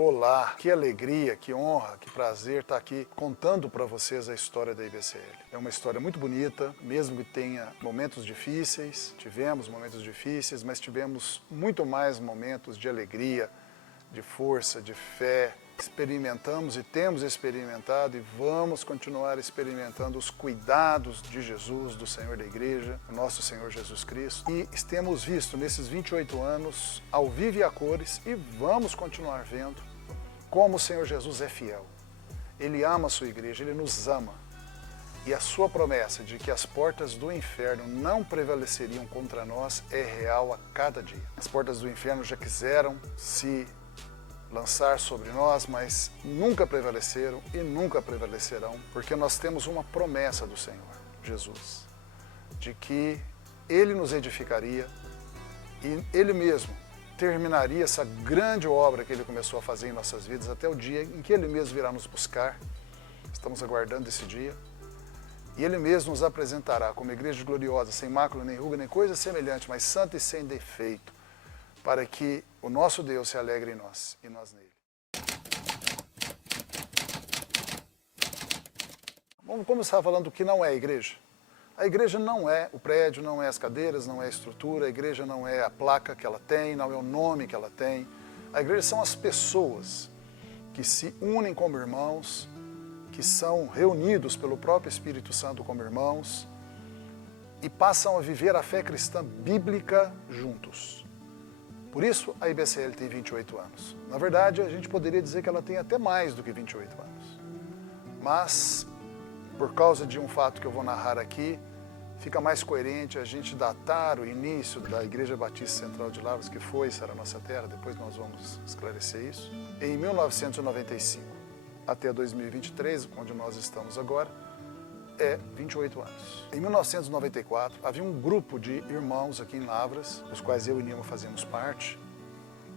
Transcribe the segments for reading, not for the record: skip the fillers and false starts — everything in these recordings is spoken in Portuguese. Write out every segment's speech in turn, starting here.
Olá, que alegria, que honra, que prazer estar aqui contando para vocês a história da IBCL. É uma história muito bonita, mesmo que tenha momentos difíceis, tivemos momentos difíceis, mas tivemos muito mais momentos de alegria, de força, de fé. Experimentamos e temos experimentado e vamos continuar experimentando os cuidados de Jesus, do Senhor da Igreja, o nosso Senhor Jesus Cristo. E temos visto nesses 28 anos, ao vivo e a cores, e vamos continuar vendo como o Senhor Jesus é fiel. Ele ama a sua igreja, Ele nos ama. E a sua promessa de que as portas do inferno não prevaleceriam contra nós é real a cada dia. As portas do inferno já quiseram se lançar sobre nós, mas nunca prevaleceram e nunca prevalecerão, porque nós temos uma promessa do Senhor, Jesus, de que Ele nos edificaria e Ele mesmo terminaria essa grande obra que Ele começou a fazer em nossas vidas até o dia em que Ele mesmo virá nos buscar. Estamos aguardando esse dia. E Ele mesmo nos apresentará como igreja gloriosa, sem mácula, nem ruga, nem coisa semelhante, mas santa e sem defeito, para que o nosso Deus se alegre em nós e nós nele. Vamos começar falando do que não é a igreja. A igreja não é o prédio, não é as cadeiras, não é a estrutura, a igreja não é a placa que ela tem, não é o nome que ela tem. A igreja são as pessoas que se unem como irmãos, que são reunidos pelo próprio Espírito Santo como irmãos e passam a viver a fé cristã bíblica juntos. Por isso a IBCL tem 28 anos. Na verdade, a gente poderia dizer que ela tem até mais do que 28 anos. Mas, por causa de um fato que eu vou narrar aqui, fica mais coerente a gente datar o início da Igreja Batista Central de Lavras, que foi Sara Nossa Terra, depois nós vamos esclarecer isso. Em 1995 até 2023, onde nós estamos agora, é 28 anos. Em 1994, havia um grupo de irmãos aqui em Lavras, dos quais eu e Nilma fazemos parte,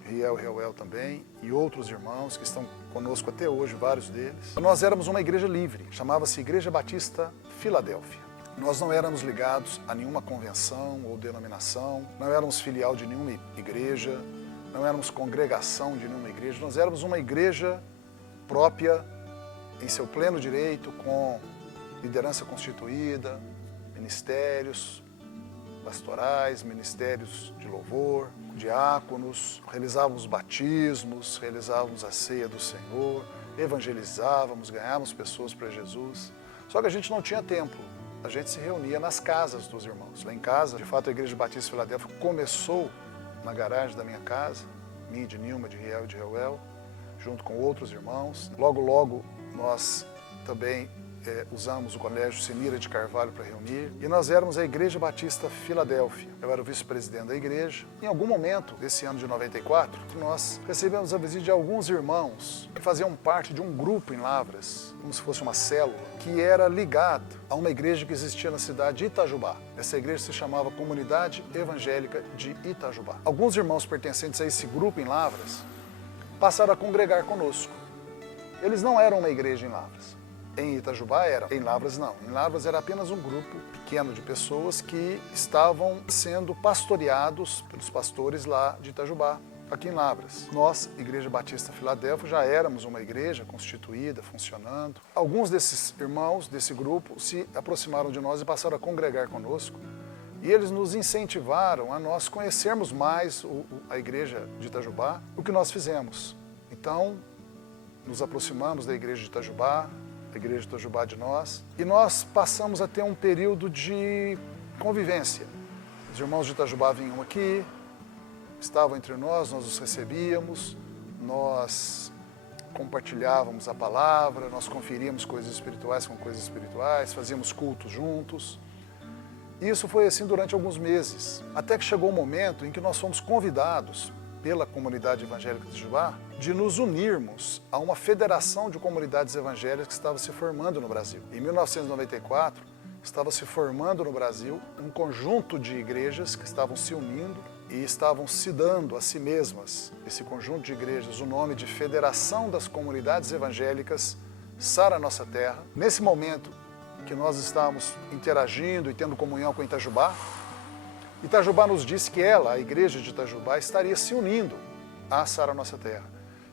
Riel e Reuel também, e outros irmãos que estão conosco até hoje, vários deles. Nós éramos uma igreja livre, chamava-se Igreja Batista Filadélfia. Nós não éramos ligados a nenhuma convenção ou denominação, não éramos filial de nenhuma igreja, não éramos congregação de nenhuma igreja, nós éramos uma igreja própria, em seu pleno direito, com liderança constituída, ministérios pastorais, ministérios de louvor, diáconos, realizávamos batismos, realizávamos a ceia do Senhor, evangelizávamos, ganhávamos pessoas para Jesus. Só que a gente não tinha tempo, a gente se reunia nas casas dos irmãos. Lá em casa, de fato, a Igreja Batista Filadélfia começou na garagem da minha casa, minha, de Nilma, de Riel e de Reuel, junto com outros irmãos. Logo, logo, nós também usamos o Colégio Sinira de Carvalho para reunir, e nós éramos a Igreja Batista Filadélfia. Eu era o vice-presidente da igreja. Em algum momento desse ano de 94, nós recebemos a visita de alguns irmãos que faziam parte de um grupo em Lavras, como se fosse uma célula, que era ligado a uma igreja que existia na cidade de Itajubá. Essa igreja se chamava Comunidade Evangélica de Itajubá. Alguns irmãos pertencentes a esse grupo em Lavras passaram a congregar conosco. Eles não eram uma igreja em Lavras. Em Itajubá era, em Lavras não. Em Lavras era apenas um grupo pequeno de pessoas que estavam sendo pastoreados pelos pastores lá de Itajubá, aqui em Lavras. Nós, Igreja Batista Filadélfia, já éramos uma igreja constituída, funcionando. Alguns desses irmãos desse grupo se aproximaram de nós e passaram a congregar conosco. E eles nos incentivaram a nós conhecermos mais a igreja de Itajubá, o que nós fizemos. Então, nos aproximamos da igreja de Itajubá, a igreja de Itajubá de nós, e nós passamos a ter um período de convivência. Os irmãos de Itajubá vinham aqui, estavam entre nós os recebíamos, nós compartilhávamos a palavra, nós conferíamos coisas espirituais com coisas espirituais, fazíamos cultos juntos. E isso foi assim durante alguns meses, até que chegou o momento em que nós fomos convidados pela comunidade evangélica de Itajubá, de nos unirmos a uma federação de comunidades evangélicas que estava se formando no Brasil. Em 1994, estava se formando no Brasil um conjunto de igrejas que estavam se unindo e estavam se dando a si mesmas, esse conjunto de igrejas, o nome de Federação das Comunidades Evangélicas Sara Nossa Terra. Nesse momento que nós estávamos interagindo e tendo comunhão com Itajubá, Itajubá nos disse que ela, a igreja de Itajubá, estaria se unindo à Sara Nossa Terra.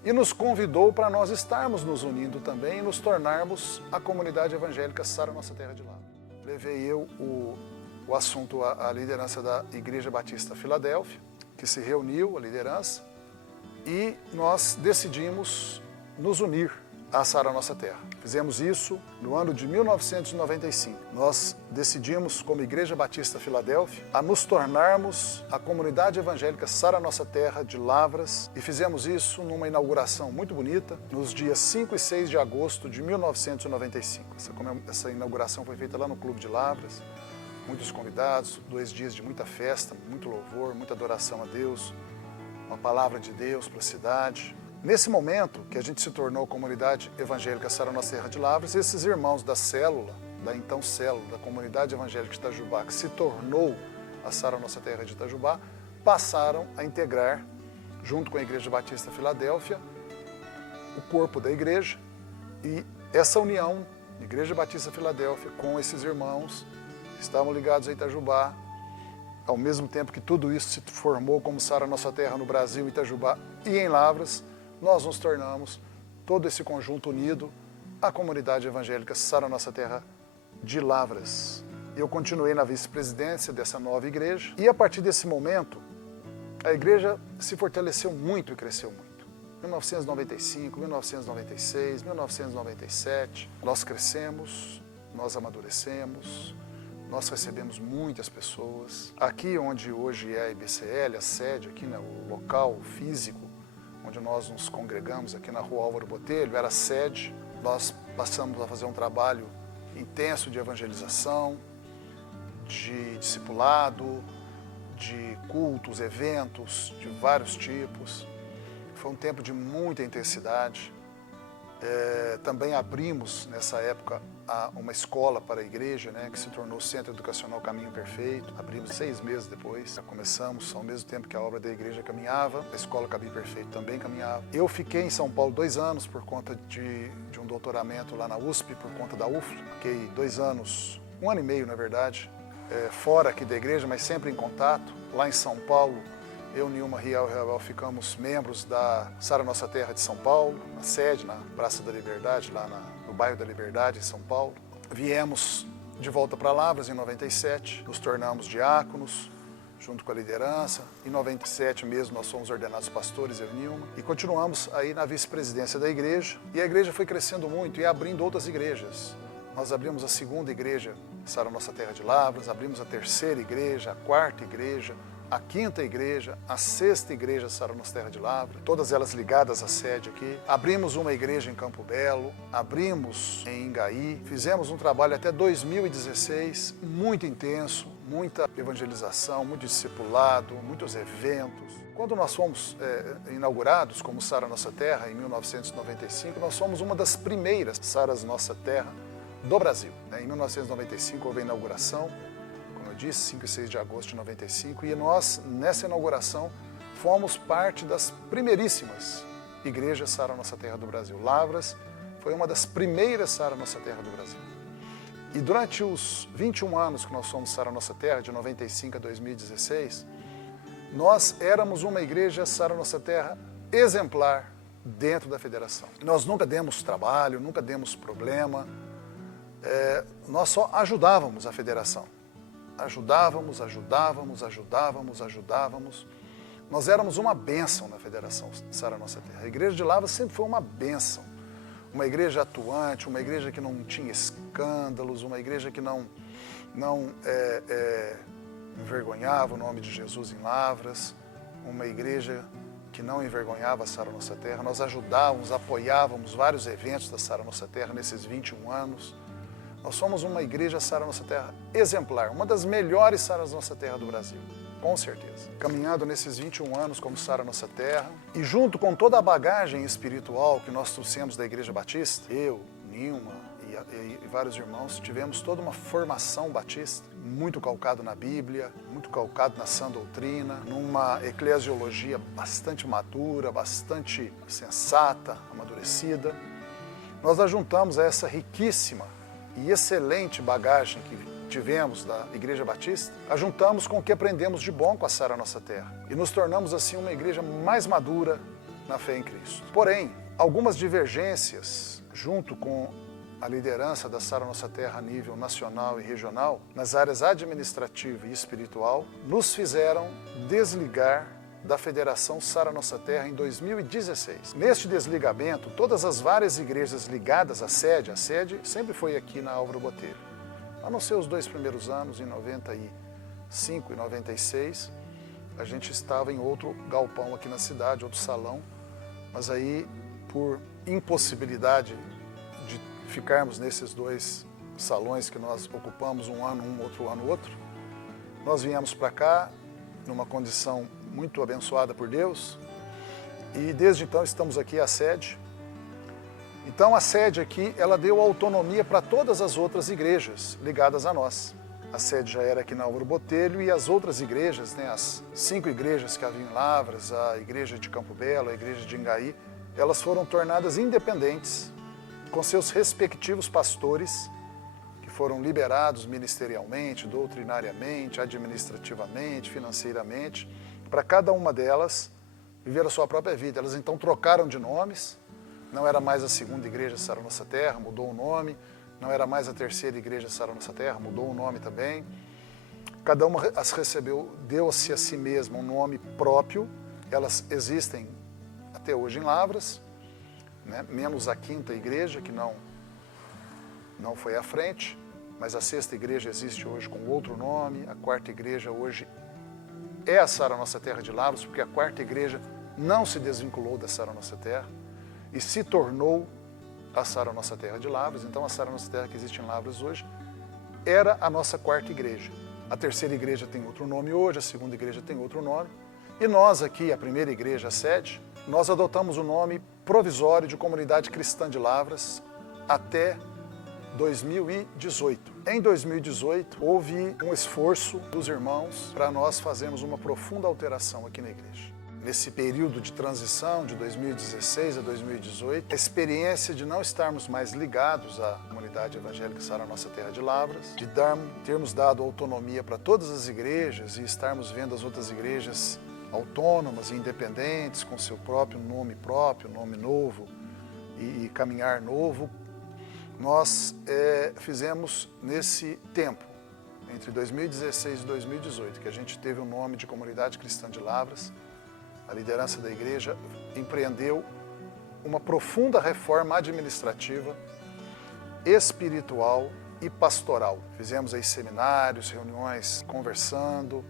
e nos convidou para nós estarmos nos unindo também e nos tornarmos a comunidade evangélica Sara Nossa Terra de Lavras. Levei eu o assunto à liderança da Igreja Batista Filadélfia, que se reuniu, a liderança, e nós decidimos nos unir à Sara Nossa Terra. Fizemos isso no ano de 1995. Nós decidimos, como Igreja Batista Filadélfia, a nos tornarmos a comunidade evangélica Sara Nossa Terra de Lavras, e fizemos isso numa inauguração muito bonita, nos dias 5 e 6 de agosto de 1995. Essa inauguração foi feita lá no Clube de Lavras, muitos convidados, 2 dias de muita festa, muito louvor, muita adoração a Deus, uma palavra de Deus para a cidade. Nesse momento que a gente se tornou comunidade evangélica Sara Nossa Terra de Lavras, esses irmãos da célula, da então célula, da comunidade evangélica de Itajubá, que se tornou a Sara Nossa Terra de Itajubá, passaram a integrar, junto com a Igreja Batista Filadélfia, o corpo da igreja, e essa união, Igreja Batista Filadélfia, com esses irmãos que estavam ligados a Itajubá, ao mesmo tempo que tudo isso se formou como Sara Nossa Terra no Brasil, Itajubá e em Lavras, nós nos tornamos, todo esse conjunto unido, a comunidade evangélica Sara Nossa Terra de Lavras. Eu continuei na vice-presidência dessa nova igreja e a partir desse momento, a igreja se fortaleceu muito e cresceu muito. 1995, 1996, 1997, nós crescemos, nós amadurecemos, nós recebemos muitas pessoas. Aqui onde hoje é a IBCL, a sede, aqui o local físico, onde nós nos congregamos, aqui na Rua Álvaro Botelho, era a sede. Nós passamos a fazer um trabalho intenso de evangelização, de discipulado, de cultos, eventos de vários tipos. Foi um tempo de muita intensidade. Também abrimos, nessa época, uma escola para a igreja, né, que se tornou o Centro Educacional Caminho Perfeito. Abrimos 6 meses depois. Já começamos ao mesmo tempo que a obra da igreja caminhava, a escola Caminho Perfeito também caminhava. Eu fiquei em São Paulo 2 anos por conta de um doutoramento lá na USP, por conta da UFLA. Fiquei 2 anos, 1 ano e meio, na verdade, fora aqui da igreja, mas sempre em contato. Lá em São Paulo, eu, Nilma Riel e Ravel, ficamos membros da Sara Nossa Terra de São Paulo, na sede, na Praça da Liberdade, lá no bairro da Liberdade, em São Paulo. Viemos de volta para Lavras em 97, nos tornamos diáconos, junto com a liderança. Em 97 mesmo nós fomos ordenados pastores, eu e Nilma, e continuamos aí na vice-presidência da igreja. E a igreja foi crescendo muito e abrindo outras igrejas. Nós abrimos a 2ª igreja, Sara Nossa Terra de Lavras, abrimos a 3ª igreja, a 4ª igreja, a 5ª igreja, a 6ª igreja Sara Nossa Terra de Lavras, todas elas ligadas à sede aqui. Abrimos uma igreja em Campo Belo, abrimos em Ingaí, fizemos um trabalho até 2016, muito intenso, muita evangelização, muito discipulado, muitos eventos. Quando nós fomos inaugurados como Sara Nossa Terra, em 1995, nós fomos uma das primeiras Saras Nossa Terra do Brasil. Em 1995 houve a inauguração, como eu disse, 5 e 6 de agosto de 95, e nós, nessa inauguração, fomos parte das primeiríssimas igrejas Sara Nossa Terra do Brasil. Lavras foi uma das primeiras Sara Nossa Terra do Brasil. E durante os 21 anos que nós somos Sara Nossa Terra, de 95 a 2016, nós éramos uma igreja Sara Nossa Terra exemplar dentro da federação. Nós nunca demos trabalho, nunca demos problema, nós só ajudávamos a federação. Ajudávamos. Nós éramos uma bênção na Federação Sara Nossa Terra. A igreja de Lavras sempre foi uma bênção. Uma igreja atuante, uma igreja que não tinha escândalos, uma igreja que não envergonhava o nome de Jesus em Lavras, uma igreja que não envergonhava a Sara Nossa Terra. Nós ajudávamos, apoiávamos vários eventos da Sara Nossa Terra nesses 21 anos. Nós somos uma igreja Sara Nossa Terra exemplar, uma das melhores Saras Nossa Terra do Brasil, com certeza. Caminhando nesses 21 anos como Sara Nossa Terra, e junto com toda a bagagem espiritual que nós trouxemos da Igreja Batista, eu, Nilma e vários irmãos, tivemos toda uma formação batista, muito calcado na Bíblia, muito calcado na sã doutrina, numa eclesiologia bastante madura, bastante sensata, amadurecida. Nós ajuntamos a essa riquíssima e excelente bagagem que tivemos da Igreja Batista, ajuntamos com o que aprendemos de bom com a Sara Nossa Terra e nos tornamos assim uma igreja mais madura, na fé em Cristo. Porém, algumas divergências, junto com a liderança da Sara Nossa Terra a nível nacional e regional, nas áreas administrativa e espiritual, nos fizeram desligar da Federação Sara Nossa Terra em 2016. Neste desligamento, todas as várias igrejas ligadas à sede, a sede sempre foi aqui na Álvaro Botelho. A não ser os 2 primeiros anos, em 95 e 96, a gente estava em outro galpão aqui na cidade, outro salão, mas aí, por impossibilidade de ficarmos nesses 2 salões que nós ocupamos um ano outro, nós viemos para cá numa condição muito abençoada por Deus e desde então estamos aqui à sede. Então a sede aqui, ela deu autonomia para todas as outras igrejas ligadas a nós. A sede já era aqui na Álvaro Botelho e as outras igrejas, né, as 5 igrejas que haviam em Lavras, a igreja de Campo Belo, a igreja de Ingaí, elas foram tornadas independentes com seus respectivos pastores, que foram liberados ministerialmente, doutrinariamente, administrativamente, financeiramente, para cada uma delas viver a sua própria vida. Elas então trocaram de nomes, não era mais a segunda igreja Sara Nossa Terra, mudou o nome, não era mais a terceira igreja Sara Nossa Terra, mudou o nome também. Cada uma as recebeu, deu-se a si mesma um nome próprio, elas existem até hoje em Lavras, né? Menos a 5ª igreja, que não foi à frente, mas a 6ª igreja existe hoje com outro nome, a 4ª igreja hoje é a Sara Nossa Terra de Lavras, porque a 4ª igreja não se desvinculou da Sara Nossa Terra e se tornou a Sara Nossa Terra de Lavras. Então a Sara Nossa Terra que existe em Lavras hoje era a nossa 4ª igreja. A 3ª igreja tem outro nome hoje, a 2ª igreja tem outro nome. E nós aqui, a 1ª igreja, a sede, nós adotamos o nome provisório de Comunidade Cristã de Lavras até 2018. Em 2018, houve um esforço dos irmãos para nós fazermos uma profunda alteração aqui na igreja. Nesse período de transição, de 2016 a 2018, a experiência de não estarmos mais ligados à comunidade evangélica Sara Nossa Terra de Lavras, de termos dado autonomia para todas as igrejas e estarmos vendo as outras igrejas autônomas e independentes, com seu próprio, nome novo e caminhar novo, nós fizemos nesse tempo, entre 2016 e 2018, que a gente teve o nome de Comunidade Cristã de Lavras, a liderança da igreja empreendeu uma profunda reforma administrativa, espiritual e pastoral. Fizemos aí seminários, reuniões, conversando,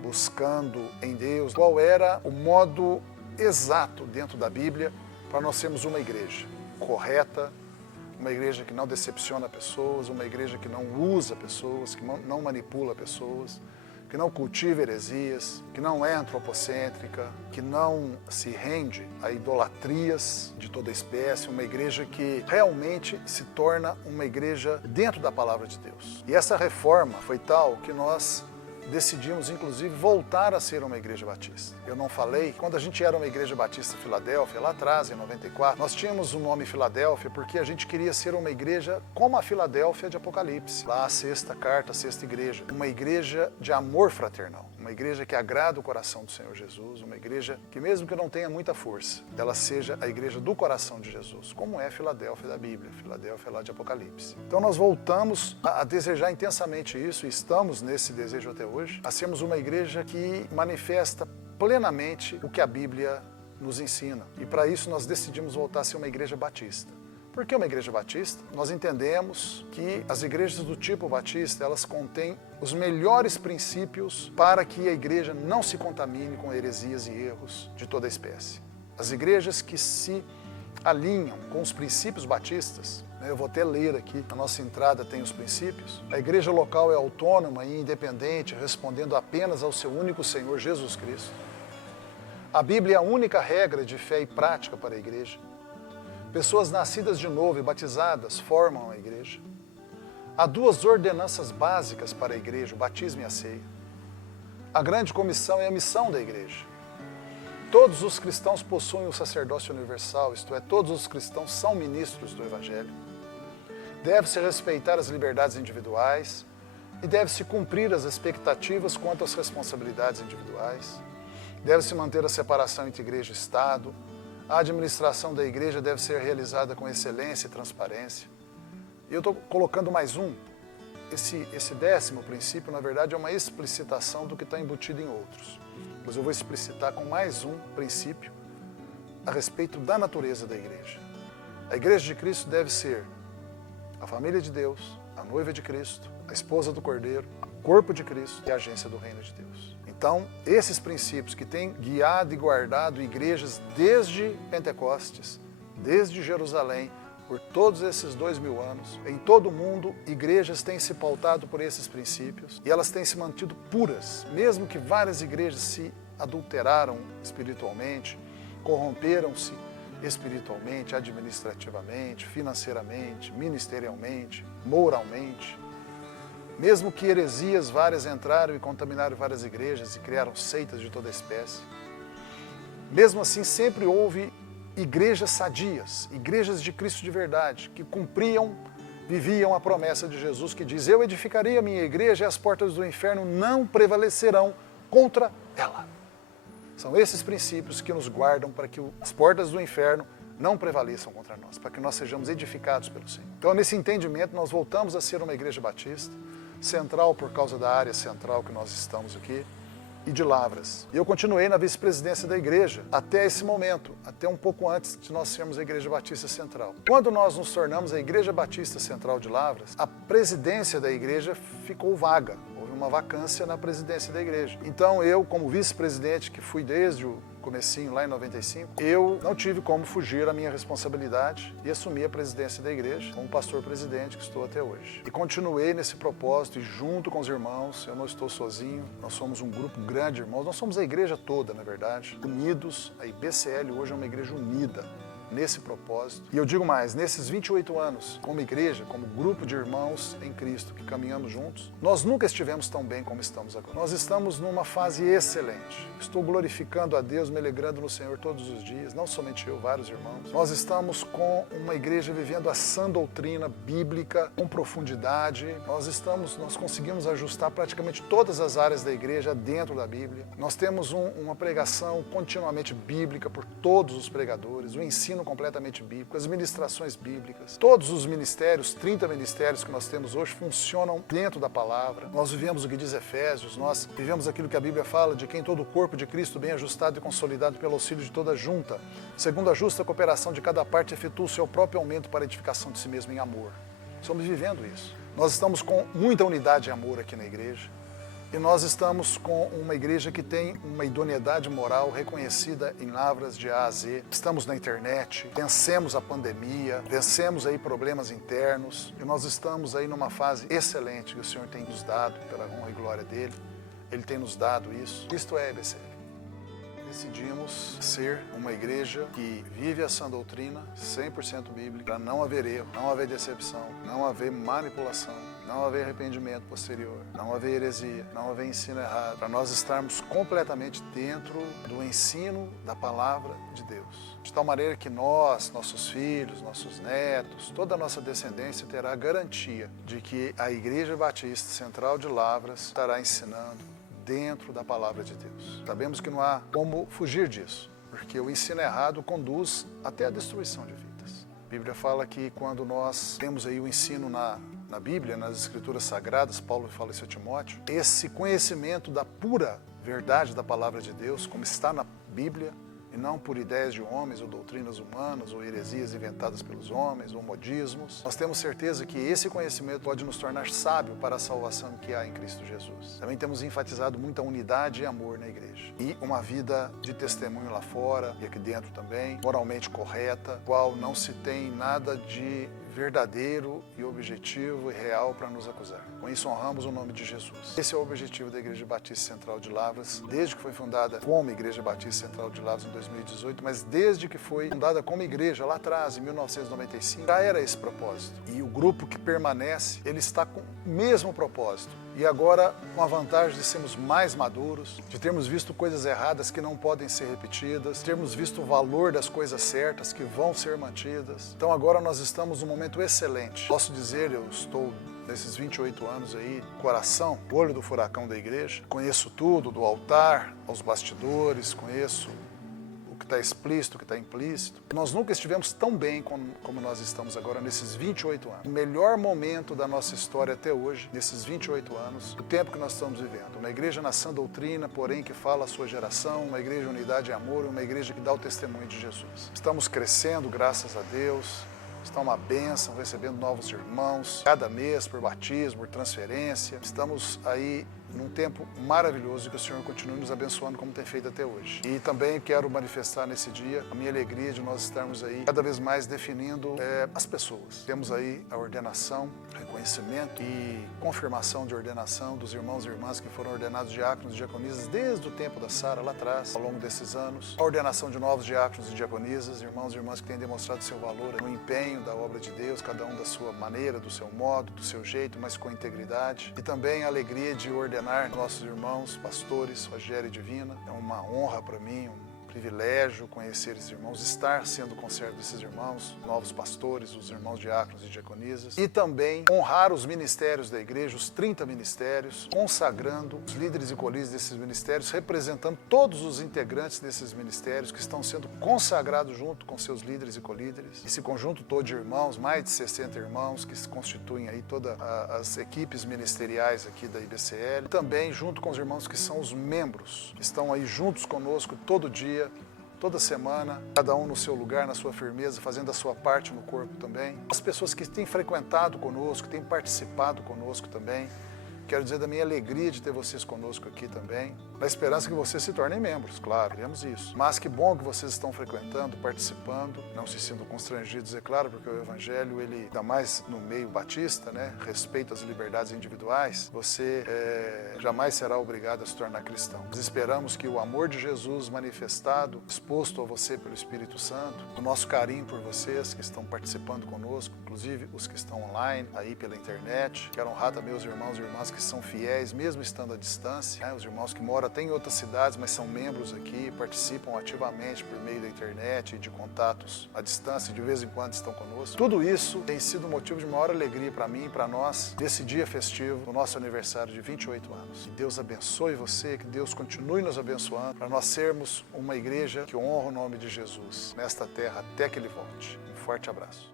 buscando em Deus qual era o modo exato dentro da Bíblia para nós sermos uma igreja correta, uma igreja que não decepciona pessoas, uma igreja que não usa pessoas, que não manipula pessoas, que não cultiva heresias, que não é antropocêntrica, que não se rende a idolatrias de toda espécie, uma igreja que realmente se torna uma igreja dentro da palavra de Deus. E essa reforma foi tal que nós decidimos, inclusive, voltar a ser uma igreja batista. Eu não falei, quando a gente era uma igreja batista Filadélfia, lá atrás, em 94, nós tínhamos o nome Filadélfia porque a gente queria ser uma igreja como a Filadélfia de Apocalipse. Lá a 6ª carta, a 6ª igreja. Uma igreja de amor fraternal. Uma igreja que agrada o coração do Senhor Jesus. Uma igreja que, mesmo que não tenha muita força, ela seja a igreja do coração de Jesus, como é Filadélfia da Bíblia, Filadélfia lá de Apocalipse. Então nós voltamos a desejar intensamente isso, e estamos nesse desejo até hoje, a sermos uma igreja que manifesta plenamente o que a Bíblia nos ensina. E para isso nós decidimos voltar a ser uma igreja batista. Por que uma igreja batista? Nós entendemos que as igrejas do tipo batista, elas contêm os melhores princípios para que a igreja não se contamine com heresias e erros de toda espécie. As igrejas que se alinham com os princípios batistas, eu vou até ler aqui, a nossa entrada tem os princípios. A igreja local é autônoma e independente, respondendo apenas ao seu único Senhor Jesus Cristo. A Bíblia é a única regra de fé e prática para a igreja. Pessoas nascidas de novo e batizadas formam a igreja. Há 2 ordenanças básicas para a igreja, o batismo e a ceia. A grande comissão é a missão da igreja. Todos os cristãos possuem o sacerdócio universal, isto é, todos os cristãos são ministros do Evangelho. Deve-se respeitar as liberdades individuais e deve-se cumprir as expectativas quanto às responsabilidades individuais. Deve-se manter a separação entre igreja e Estado, A administração da igreja deve ser realizada com excelência e transparência. E eu estou colocando mais um. Esse 10º princípio, na verdade, é uma explicitação do que está embutido em outros. Mas eu vou explicitar com mais um princípio a respeito da natureza da igreja. A igreja de Cristo deve ser a família de Deus, a noiva de Cristo, a esposa do Cordeiro, o corpo de Cristo e a agência do reino de Deus. Então, esses princípios que têm guiado e guardado igrejas desde Pentecostes, desde Jerusalém, por todos esses 2000 anos, em todo o mundo, igrejas têm se pautado por esses princípios e elas têm se mantido puras, mesmo que várias igrejas se adulteraram espiritualmente, corromperam-se espiritualmente, administrativamente, financeiramente, ministerialmente, moralmente. Mesmo que heresias várias entraram e contaminaram várias igrejas e criaram seitas de toda espécie. Mesmo assim, sempre houve igrejas sadias, igrejas de Cristo de verdade, que cumpriam, viviam a promessa de Jesus que diz: eu edificarei a minha igreja e as portas do inferno não prevalecerão contra ela. São esses princípios que nos guardam para que as portas do inferno não prevaleçam contra nós, para que nós sejamos edificados pelo Senhor. Então, nesse entendimento, nós voltamos a ser uma igreja batista, central por causa da área central que nós estamos aqui, e de Lavras. E eu continuei na vice-presidência da igreja até esse momento, até um pouco antes de nós sermos a Igreja Batista Central. Quando nós nos tornamos a Igreja Batista Central de Lavras, a presidência da igreja ficou vaga. Houve uma vacância na presidência da igreja. Então eu, como vice-presidente, que fui desde o comecinho lá em 95, eu não tive como fugir à minha responsabilidade e assumi a presidência da igreja como pastor-presidente que estou até hoje. E continuei nesse propósito e junto com os irmãos, eu não estou sozinho, nós somos um grupo grande de irmãos, nós somos a igreja toda, na verdade, unidos. A IBCL hoje é uma igreja unida nesse propósito. E eu digo mais, nesses 28 anos, como igreja, como grupo de irmãos em Cristo que caminhamos juntos, nós nunca estivemos tão bem como estamos agora. Nós estamos numa fase excelente. Estou glorificando a Deus, me alegrando no Senhor todos os dias, não somente eu, vários irmãos. Nós estamos com uma igreja vivendo a sã doutrina bíblica com profundidade. Nós conseguimos ajustar praticamente todas as áreas da igreja dentro da Bíblia. Nós temos uma pregação continuamente bíblica por todos os pregadores, o ensino completamente bíblico, as ministrações bíblicas. Todos os ministérios, 30 ministérios que nós temos hoje, funcionam dentro da palavra. Nós vivemos o que diz Efésios, nós vivemos aquilo que a Bíblia fala, de quem todo o corpo de Cristo bem ajustado e consolidado pelo auxílio de toda junta, segundo a justa cooperação de cada parte, efetua o seu próprio aumento para a edificação de si mesmo em amor. Estamos vivendo isso. Nós estamos com muita unidade e amor aqui na igreja. E nós estamos com uma igreja que tem uma idoneidade moral reconhecida em Lavras de A a Z. Estamos na internet, vencemos a pandemia, vencemos aí problemas internos e nós estamos aí numa fase excelente que o Senhor tem nos dado, pela honra e glória dEle. Ele tem nos dado isso. Isto é IBCL. Decidimos ser uma igreja que vive a sã doutrina, 100% bíblica, para não haver erro, não haver decepção, não haver manipulação, não haver arrependimento posterior, não haver heresia, não haver ensino errado, para nós estarmos completamente dentro do ensino da palavra de Deus. De tal maneira que nós, nossos filhos, nossos netos, toda a nossa descendência terá a garantia de que a Igreja Batista Central de Lavras estará ensinando dentro da palavra de Deus. Sabemos que não há como fugir disso, porque o ensino errado conduz até a destruição de vidas. A Bíblia fala que quando nós temos aí o ensino na Bíblia, nas Escrituras Sagradas, Paulo fala isso a Timóteo, esse conhecimento da pura verdade da palavra de Deus, como está na Bíblia, e não por ideias de homens, ou doutrinas humanas, ou heresias inventadas pelos homens, ou modismos. Nós temos certeza que esse conhecimento pode nos tornar sábio para a salvação que há em Cristo Jesus. Também temos enfatizado muita unidade e amor na igreja. E uma vida de testemunho lá fora, e aqui dentro também, moralmente correta, qual não se tem nada de verdadeiro e objetivo e real para nos acusar. Com isso honramos o nome de Jesus. Esse é o objetivo da Igreja Batista Central de Lavras, desde que foi fundada como Igreja Batista Central de Lavras em 2018, mas desde que foi fundada como igreja lá atrás, em 1995, já era esse propósito. E o grupo que permanece, ele está com o mesmo propósito. E agora, com a vantagem de sermos mais maduros, de termos visto coisas erradas que não podem ser repetidas, termos visto o valor das coisas certas que vão ser mantidas. Então agora nós estamos num momento excelente. Posso dizer, eu estou nesses 28 anos aí, coração, olho do furacão da igreja. Conheço tudo, do altar aos bastidores, conheço o que está explícito, o que está implícito. Nós nunca estivemos tão bem como nós estamos agora nesses 28 anos. O melhor momento da nossa história até hoje, nesses 28 anos, o tempo que nós estamos vivendo. Uma igreja na sã doutrina, porém que fala a sua geração, uma igreja unidade e amor, uma igreja que dá o testemunho de Jesus. Estamos crescendo, graças a Deus. Está uma bênção, recebendo novos irmãos, cada mês por batismo, por transferência. Estamos aí num tempo maravilhoso e que o Senhor continue nos abençoando como tem feito até hoje. E também quero manifestar nesse dia a minha alegria de nós estarmos aí cada vez mais definindo as pessoas. Temos aí a ordenação, reconhecimento e confirmação de ordenação dos irmãos e irmãs que foram ordenados diáconos e diaconisas desde o tempo da Sara, lá atrás, ao longo desses anos. A ordenação de novos diáconos e diaconisas, irmãos e irmãs que têm demonstrado seu valor no empenho da obra de Deus, cada um da sua maneira, do seu modo, do seu jeito, mas com integridade. E também a alegria de ordenar nossos irmãos, pastores, Rogério e Divina. É uma honra para mim, um privilégio conhecer esses irmãos, estar sendo conservo desses irmãos, novos pastores, os irmãos diáconos e diaconisas. E também honrar os ministérios da igreja, os 30 ministérios, consagrando os líderes e colíderes desses ministérios, representando todos os integrantes desses ministérios que estão sendo consagrados junto com seus líderes e colíderes. Esse conjunto todo de irmãos, mais de 60 irmãos que se constituem aí todas as equipes ministeriais aqui da IBCL. Também junto com os irmãos que são os membros, que estão aí juntos conosco todo dia, toda semana, cada um no seu lugar, na sua firmeza, fazendo a sua parte no corpo também. As pessoas que têm frequentado conosco, que têm participado conosco também. Quero dizer da minha alegria de ter vocês conosco aqui também, na esperança que vocês se tornem membros, claro, queremos isso. Mas que bom que vocês estão frequentando, participando, não se sintam constrangidos, é claro, porque o Evangelho, ele, ainda mais no meio batista, né, respeito às liberdades individuais, você jamais será obrigado a se tornar cristão. Nós esperamos que o amor de Jesus manifestado, exposto a você pelo Espírito Santo, o nosso carinho por vocês que estão participando conosco, inclusive os que estão online, aí pela internet. Quero honrar também os irmãos e irmãs que são fiéis, mesmo estando à distância, né? Os irmãos que moram até em outras cidades, mas são membros aqui, participam ativamente por meio da internet e de contatos à distância e de vez em quando estão conosco. Tudo isso tem sido motivo de maior alegria para mim e para nós, desse dia festivo, do nosso aniversário de 28 anos. Que Deus abençoe você, que Deus continue nos abençoando, para nós sermos uma igreja que honra o nome de Jesus nesta terra até que Ele volte. Um forte abraço.